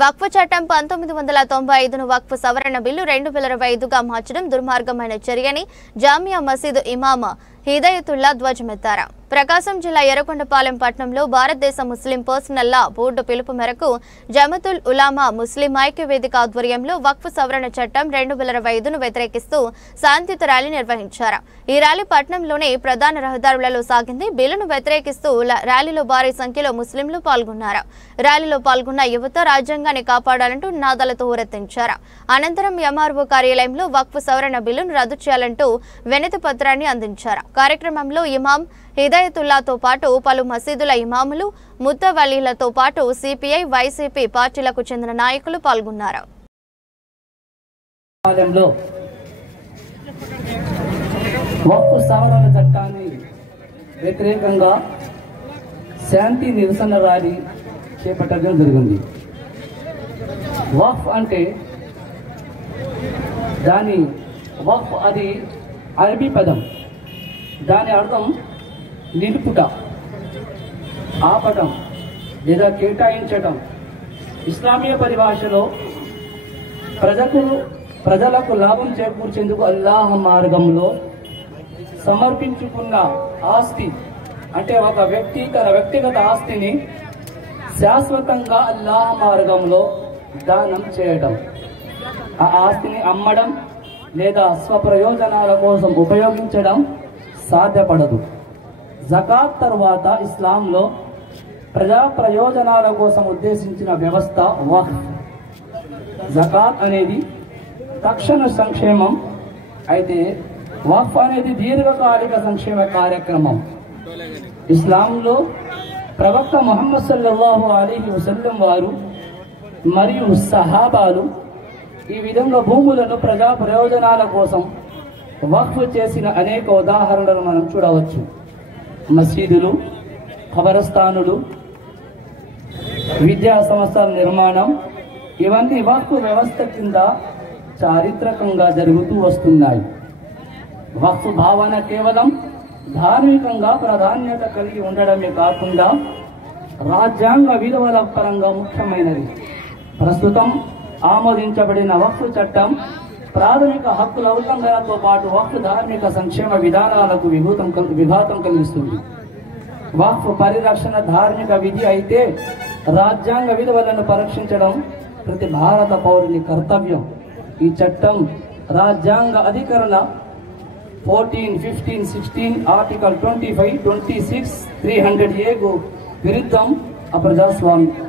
వక్ఫ్ చట్టం 1995ను వక్ఫ్ సవరణ బిల్లు 2025గా మార్చడం దుర్మార్గమైన చర్యని జామియా మసీదు ఇమాం హిదాయతుల్లా ధ్వజమెత్తారు. ప్రకాశం జిల్లా ఎర్రగొండపాలెం పట్టణంలో భారతదేశ ముస్లిం పర్సనల్ లా బోర్డు పిలుపు మేరకు జమతుల్ ఉలామా ముస్లిం ఐక్యవేదిక ఆధ్వర్యంలో వక్ఫ్ సవరణ చట్టం 2025ను వ్యతిరేకిస్తూ శాంతియుత ర్యాలీ నిర్వహించారు. ఈ ర్యాలీ పట్టణంలోని ప్రధాన రహదారులలో సాగింది. బిల్లును వ్యతిరేకిస్తూ ర్యాలీలో భారీ సంఖ్యలో ముస్లింలు పాల్గొన్నారు. ర్యాలీలో పాల్గొన్న యువత రాజ్యాంగాన్ని కాపాడాలంటూ నినాదాలతో హోరెత్తించారు. అనంతరం ఎంఆర్ఓ కార్యాలయంలో వక్ఫ్ సవరణ బిల్లును రద్దు చేయాలంటూ వినతి పత్రాన్ని అందించారు. కార్యక్రమంలో ఇమాం హిదాయతుల్లాతో పాటు పలు మసీదుల ఇమాములు, ముత్తవలీలతో పాటు సిపిఐ, వైసీపీ పార్టీలకు చెందిన నాయకులు పాల్గొన్నారు. వక్ఫ్ సవరణ చట్టాన్ని వ్యతిరేకంగా శాంతి నిరసన ర్యాలీ చేపట్టడం జరిగింది. వక్ఫ్ అంటే వక్ఫ్ అది అరబీ పదం. దాని అర్థం నిలుపుట, ఆపటం లేదా కేటాయించటం. ఇస్లామీయ పరిభాషలో ప్రజలకు లాభం చేకూర్చేందుకు అల్లాహ్ మార్గంలో సమర్పించుకున్న ఆస్తి అంటే ఒక వ్యక్తి తన వ్యక్తిగత ఆస్తిని శాశ్వతంగా అల్లాహ్ మార్గంలో దానం చేయటం. ఆ ఆస్తిని అమ్మడం లేదా స్వప్రయోజనాల కోసం ఉపయోగించడం సాధ్యపడదు. జకాత్ తర్వాత ఇస్లాంలో ప్రజా ప్రయోజనాల కోసం ఉద్దేశించిన వ్యవస్థ వక్ఫ్. జకాత్ అనేది తక్షణ సంక్షేమం అయితే వక్ఫ్ అనేది దీర్ఘకాలిక సంక్షేమ కార్యక్రమం. ఇస్లాంలో ప్రవక్త ముహమ్మద్ సల్లల్లాహు అలైహి వసల్లం వారు మరియు సహాబాలు ఈ విధంగా భూములను ప్రజా ప్రయోజనాల కోసం వక్ఫ్ చేసిన అనేక ఉదాహరణలు మనం చూడవచ్చు. మసీదులు, ఖబరస్థానులు, విద్యా సంస్థల నిర్మాణం ఇవన్నీ వక్ఫ్ వ్యవస్థ కింద చారిత్రకంగా జరుగుతూ వస్తున్నాయి. వక్ఫ్ భావన కేవలం ధార్మికంగా ప్రాధాన్యత కలిగి ఉండడమే కాకుండా రాజ్యాంగ విలువల పరంగా ముఖ్యమైనది. ప్రస్తుతం ఆమోదించబడిన వక్ఫ్ చట్టం ప్రాథమిక హక్కుల ఉల్లంఘనతో పాటు వక్ఫ్ ధార్మిక సంక్షేమ విధానాలకు విఘాతం కలిగిస్తుంది. వక్ఫ్ పరిరక్షణ ధార్మిక విధి అయితే రాజ్యాంగ విలువలను పరిరక్షించడం ప్రతి భారత పౌరుని కర్తవ్యం. ఈ చట్టం రాజ్యాంగ అధికరణ 14, 15, 16, ఆర్టికల్ 25, 26, 300A కు విరుద్ధం, అప్రజాస్వామ్యం.